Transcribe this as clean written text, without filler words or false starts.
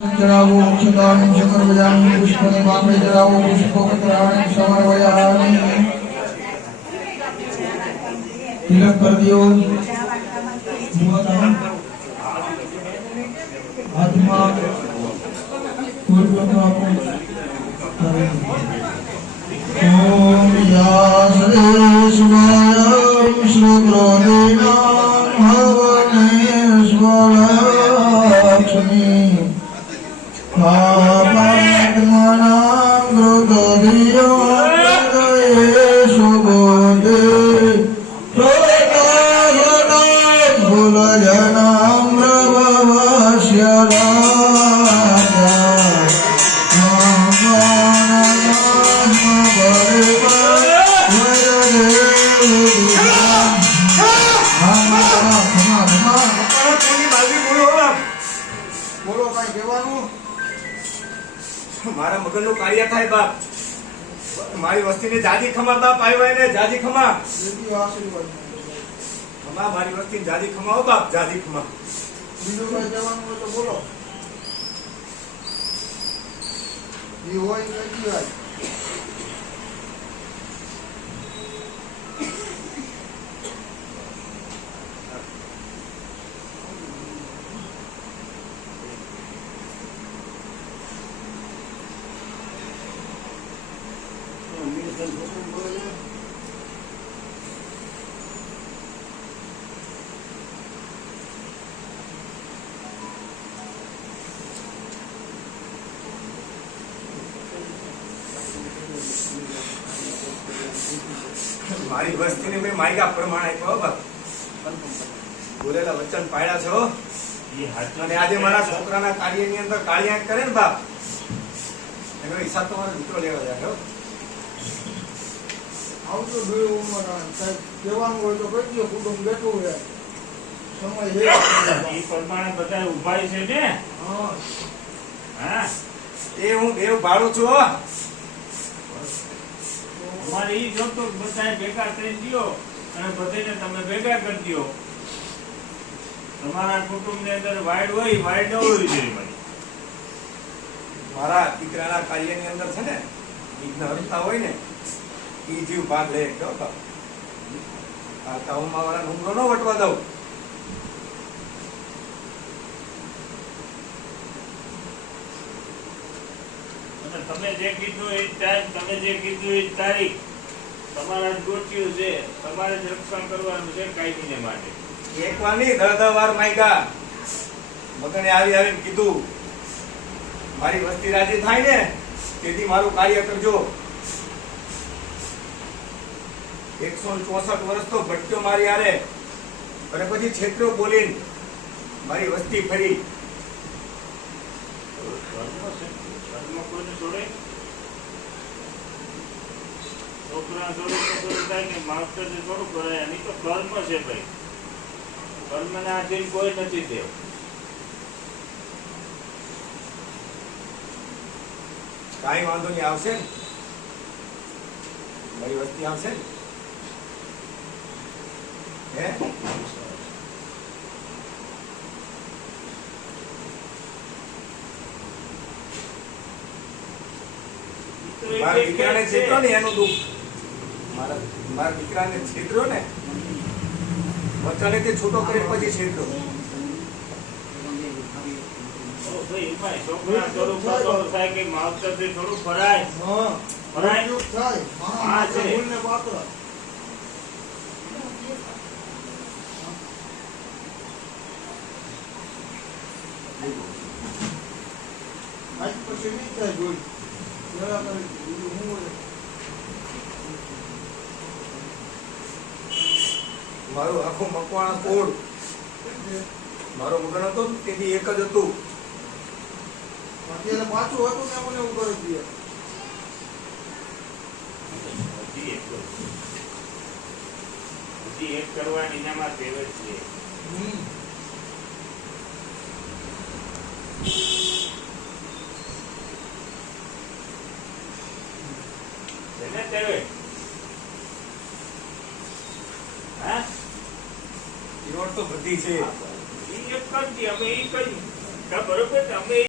जरावो क्षदान शंकर बजामि पुष्पने मामले जरावो पुष्पोपत्राणि समर्पयामि। तिलक कर दियो आत्मा ओम यासरे शिवाय श्रीग्रोदेना भवनेश्वराक्षमी पापात्मनां गृहधियो शुभोदे भुलजनां प्रभवस्य मारा मगन कार्य थाय बाप मारी वस्ती ने जाजी खमा बाप आयो ने जाजी खमा खमा मारी वस्ती जाजी खमाओ बाप जाजी खमा બીજું કઈ જવાનું હોય તો બોલો ઈ હોય કઈ વાત मारी वस्ती ने मैं मायगा प्रमाण आप्यो बाप बोलेला वचन पाड्या छो ई हाथने आजे मारा छोकराना कार्यनी अंदर काळियाक करे ने बाप एनो हिसाब તમારો દીકરો લેવા જાયો આવતો બે ઉંમર સાહેબ કેવાનું હોય તો કહી દો કુટુંબ બેઠું હોય સમય હે ઈ પ્રમાણે બધા ઉભાઈ છે ને હા હા એ હું દેવ ભાડું છું અમારે ઈ જોતો બધાય ભેગા કરી દિયો અને બધાને તમે ભેગા કરી દિયો તમારા કુટુંબની અંદર વાડ હોય વાડ ન હોવી જોઈએ ભાઈ મારા દીકરાના કાર્યની અંદર છે ને વિઘ્ન હરતા હોય ને ઈ જીવ ભાગ લે જો બાપ આ તાઉમાં વાળા નુંગરો ન વટવા દઉં અને તમે જે કીધું એ ટાઈમ તમે જે કીધું એ તારીખ તમારા જ ગોઠ્યું છે તમારે જ રક્ષણ કરવાનું છે કાયમીને માટે એક વાર નહીં 10 વાર માયગા મગને આવીને કીધું મારી વસ્તી રાજી થાય ને તેથી મારું કાર્ય કરજો 164 વર્ષ તો ભટક્યો મારી આરે અને પછી છેતરો બોલીને મારી વસ્તી ફરી છોકરા થોડું થાય ને માસ્ટર થોડું કરાય એની તો કર્મ છે ભાઈ કર્મને આધીન કોઈ નથી દેવ કાઈ વાંધો નહીં આવશે ને મારી વસ્તી આવશે ને હે મારા દીકરાને છેતરો ને એનું દુઃખ મારા દીકરાને છેતરો ને વચનેથી છૂટો કરી પછી છેતરો છોકરા થોડું થાય કે માવતર થી થોડું ફરાય હા ફરાય થાય હા છે ભૂલને પાત્ર આજ પછી નહીં થાય ભૂલ જરા કરી હું મારું આખું મકવાણા કોડ મારો મગન હતો તેથી એક જ હતું અત્યારે પાછું હતું ને મને એવું કરી દઈએ હજી એક કરવાની એનામાં ટેવ જ છે એને ટેવ હા ઈરોડ તો બધી છે ઈ એક કરી અમે ઈ કરી બરોબર અમે